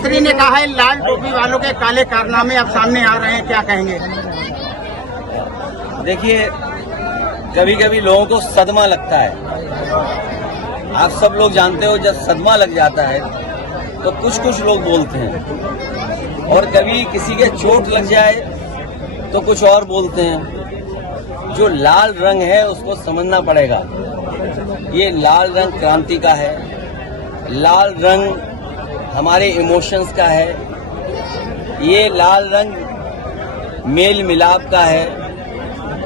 मुख्यमंत्री ने कहा है लाल टोपी वालों के काले कारनामे अब सामने आ रहे हैं, क्या कहेंगे? देखिए, कभी कभी लोगों को सदमा लगता है। आप सब लोग जानते हो, जब सदमा लग जाता है तो कुछ लोग बोलते हैं, और कभी किसी के चोट लग जाए तो कुछ और बोलते हैं। जो लाल रंग है उसको समझना पड़ेगा। ये लाल रंग क्रांति का है, लाल रंग हमारे इमोशंस का है, ये लाल रंग मेल मिलाप का है।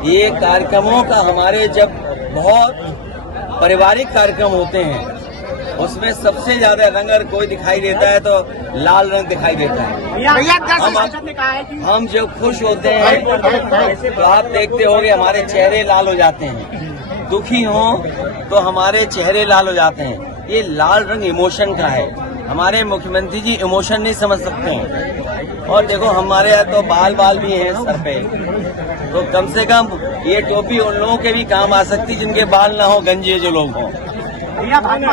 ये कार्यक्रमों का हमारे जब बहुत पारिवारिक कार्यक्रम होते हैं उसमें सबसे ज्यादा रंग अगर कोई दिखाई देता है तो लाल रंग दिखाई देता है। हम जब खुश होते हैं तो आप देखते होंगे हमारे चेहरे लाल हो जाते हैं, दुखी हों तो हमारे चेहरे लाल हो जाते हैं। ये लाल रंग इमोशन का है। हमारे मुख्यमंत्री जी इमोशन नहीं समझ सकते हैं। और देखो, हमारे यहाँ तो बाल भी हैं सर पे, तो कम से कम ये टोपी उन लोगों के भी काम आ सकती जिनके बाल ना हो, गंजे जो लोग हों।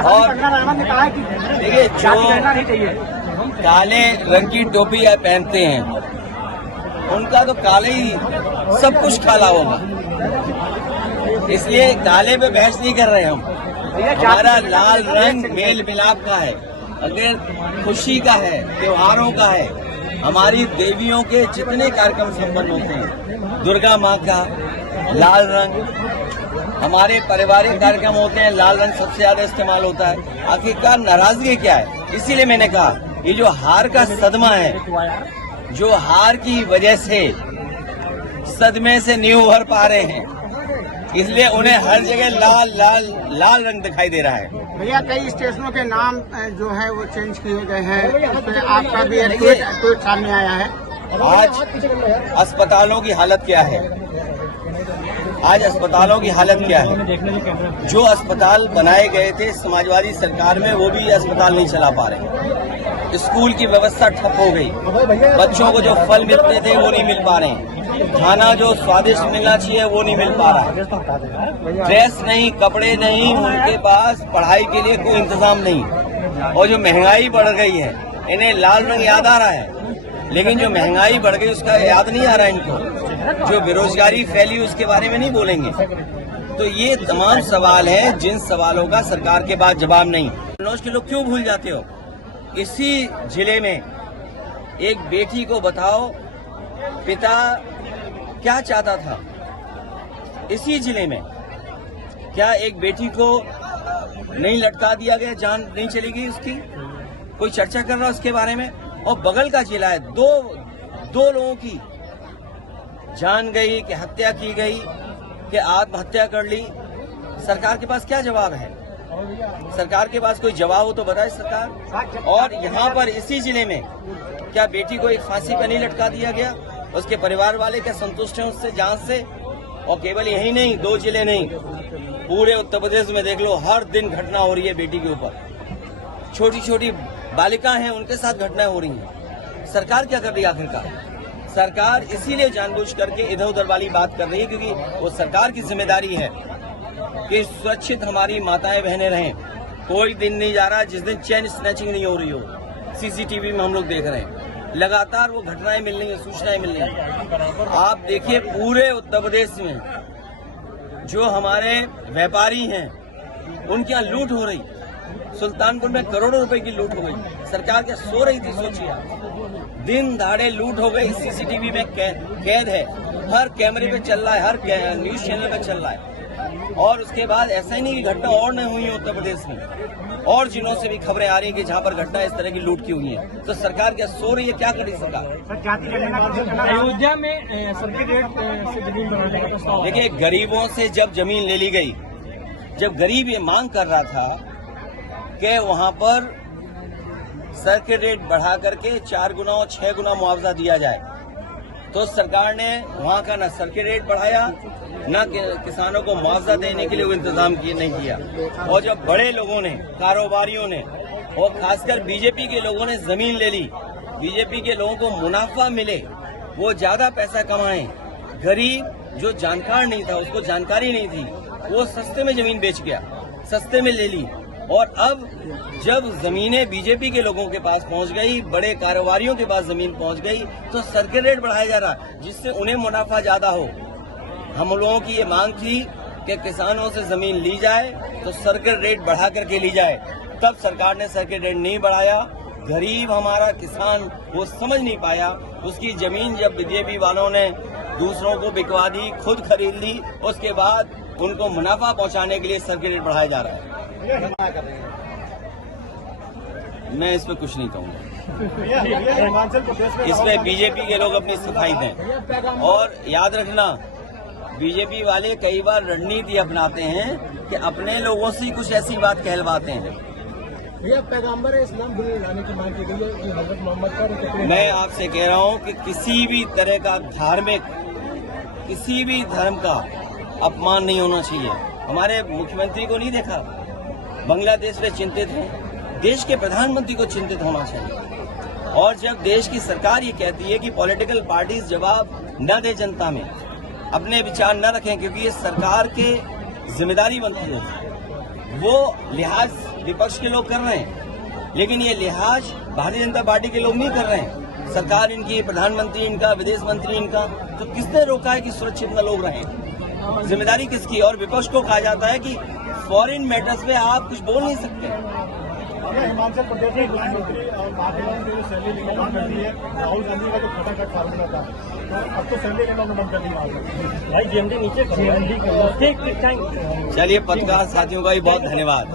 और देखिए, जो काले रंग की टोपी आप पहनते हैं उनका तो काले ही सब कुछ काला होगा, इसलिए काले पे बहस नहीं कर रहे हम। हमारा लाल रंग मेल मिलाप का है, अगर खुशी का है, त्योहारों का है। हमारी देवियों के जितने कार्यक्रम संपन्न होते हैं, दुर्गा माँ का लाल रंग, हमारे पारिवारिक कार्यक्रम होते हैं, लाल रंग सबसे ज्यादा इस्तेमाल होता है। आखिरकार नाराजगी क्या है? इसीलिए मैंने कहा ये जो हार का सदमा है, जो हार की वजह से सदमे से नहीं उभर पा रहे हैं, इसलिए उन्हें हर जगह लाल रंग दिखाई दे रहा है। भैया, कई स्टेशनों के नाम जो है वो चेंज किए गए हैं, उसमें आपका भी ट्वीट सामने आया है। आज अस्पतालों की हालत क्या है? आज अस्पतालों की हालत क्या है? जो अस्पताल बनाए गए थे समाजवादी सरकार में, वो भी अस्पताल नहीं चला पा रहे। स्कूल की व्यवस्था ठप हो गई, बच्चों को जो फल मिलते थे वो नहीं मिल पा रहे हैं, खाना जो स्वादिष्ट मिलना चाहिए वो नहीं मिल पा रहा है, ड्रेस नहीं, कपड़े नहीं, उनके पास पढ़ाई के लिए कोई इंतजाम नहीं। और जो महंगाई बढ़ गई है, इन्हें लाल रंग याद आ रहा है, लेकिन जो महंगाई बढ़ गई उसका याद नहीं आ रहा है इनको। जो बेरोजगारी फैली उसके बारे में नहीं बोलेंगे। तो ये तमाम सवाल हैं जिन सवालों का सरकार के पास जवाब नहीं। मनोज के लोग क्यों भूल जाते हो? इसी जिले में एक बेटी को बताओ पिता क्या चाहता था। इसी जिले में क्या एक बेटी को नहीं लटका दिया गया, जान नहीं चली गई उसकी? कोई चर्चा कर रहा है उसके बारे में? और बगल का जिला है, दो लोगों की जान गई कि हत्या की गई कि आत्महत्या कर ली। सरकार के पास क्या जवाब है? सरकार के पास कोई जवाब हो तो बताए सरकार। और यहाँ पर इसी जिले में क्या बेटी को एक फांसी पर नहीं लटका दिया गया? उसके परिवार वाले क्या संतुष्ट हैं उससे, जांच से? और केवल यही नहीं, 2 जिले नहीं, पूरे उत्तर प्रदेश में देख लो, हर दिन घटना हो रही है बेटी के ऊपर। छोटी छोटी बालिकाएं हैं, उनके साथ घटनाएं हो रही हैं। सरकार क्या कर रही है आखिरकार? सरकार इसीलिए जानबूझ करके इधर उधर वाली बात कर रही है क्योंकि वो सरकार की जिम्मेदारी है कि सुरक्षित हमारी माताएं बहनें रहें। कोई दिन नहीं जा रहा जिस दिन चेन स्नैचिंग नहीं हो रही हो। सीसीटीवी में हम लोग देख रहे हैं, लगातार वो घटनाएं मिल रही हैं, सूचनाएं मिल रही हैं। आप देखिए, पूरे उत्तर प्रदेश में जो हमारे व्यापारी हैं उनके यहाँ लूट हो रही। सुल्तानपुर में करोड़ों रुपए की लूट हो गई। सरकार क्या सो रही थी? सोचिए, दिन दहाड़े लूट हो गई। सीसीटीवी में कैद है, हर कैमरे पे चल रहा है, हर न्यूज चैनल पे चल रहा है। और उसके बाद ऐसा ही नहीं कि घटना और नहीं हुई है उत्तर प्रदेश में, और जिलों से भी खबरें आ रही हैं कि जहां पर घटना इस तरह की लूट की हुई है। तो सरकार क्या सो रही है? क्या कर रही सरकार? अयोध्या में सर्किट रेट से जमीन बनाने का प्रस्ताव। देखिए, गरीबों से जब जमीन ले ली गई, जब गरीब ये मांग कर रहा था कि वहां पर सर्किट रेट बढ़ा करके 4 गुना और 6 गुना मुआवजा दिया जाए, तो सरकार ने वहां का न सर्किट रेट बढ़ाया, न किसानों को मुआवजा देने के लिए वो इंतजाम नहीं किया। और जब बड़े लोगों ने, कारोबारियों ने और खासकर बीजेपी के लोगों ने जमीन ले ली, बीजेपी के लोगों को मुनाफा मिले, वो ज्यादा पैसा कमाएं, गरीब जो जानकार नहीं था, उसको जानकारी नहीं थी, वो सस्ते में जमीन बेच गया, सस्ते में ले ली। और अब जब जमीनें बीजेपी के लोगों के पास पहुंच गई, बड़े कारोबारियों के पास जमीन पहुंच गई, तो सर्किट रेट बढ़ाया जा रहा जिससे उन्हें मुनाफा ज्यादा हो। हम लोगों की ये मांग थी कि किसानों से जमीन ली जाए तो सर्किट रेट बढ़ा करके ली जाए, तब सरकार ने सर्किट रेट नहीं बढ़ाया। गरीब हमारा किसान वो समझ नहीं पाया, उसकी जमीन जब बीजेपी वालों ने दूसरों को बिकवा दी, खुद खरीद ली, उसके बाद उनको मुनाफा पहुंचाने के लिए सर्किट रेट बढ़ाया जा रहा है। मैं इस पे कुछ नहीं कहूँगा, इसमें बीजेपी के लोग अपनी सफाई दें। और याद रखना, बीजेपी वाले कई बार रणनीति अपनाते हैं कि अपने लोगों से कुछ ऐसी बात कहलवाते हैं। भैया पैगंबर इस्लाम भी लाने की मांग की गई है कि हजरत मोहम्मद का। मैं आपसे कह रहा हूं कि किसी भी तरह का धार्मिक, किसी भी धर्म का अपमान नहीं होना चाहिए। हमारे मुख्यमंत्री को नहीं देखा, बांग्लादेश में चिंतित हैं, देश के प्रधानमंत्री को चिंतित होना चाहिए। और जब देश की सरकार ये कहती है कि पॉलिटिकल पार्टीज जवाब न दे जनता में, अपने विचार न रखें, क्योंकि ये सरकार के जिम्मेदारी बनती है, वो लिहाज विपक्ष के लोग कर रहे हैं, लेकिन ये लिहाज भारतीय जनता पार्टी के लोग नहीं कर रहे हैं। सरकार इनकी, प्रधानमंत्री इनका, विदेश मंत्री इनका, तो किसने रोका है कि सुरक्षित न लोग रहें? जिम्मेदारी किसकी? और विपक्ष को कहा जाता है कि फॉरेन मैटर्स पे आप कुछ बोल नहीं सकते। हिमाचल प्रदेश में प्रधानमंत्री और महात्मा ने जो सैलरी लेना बंद कर दी है, राहुल गांधी का जो छोटा कट फार्मूला था, तो अब तो सैलरी लेना बंद कर दी भाई। जीएमडी नीचे, चलिए, पत्रकार साथियों का भी बहुत धन्यवाद।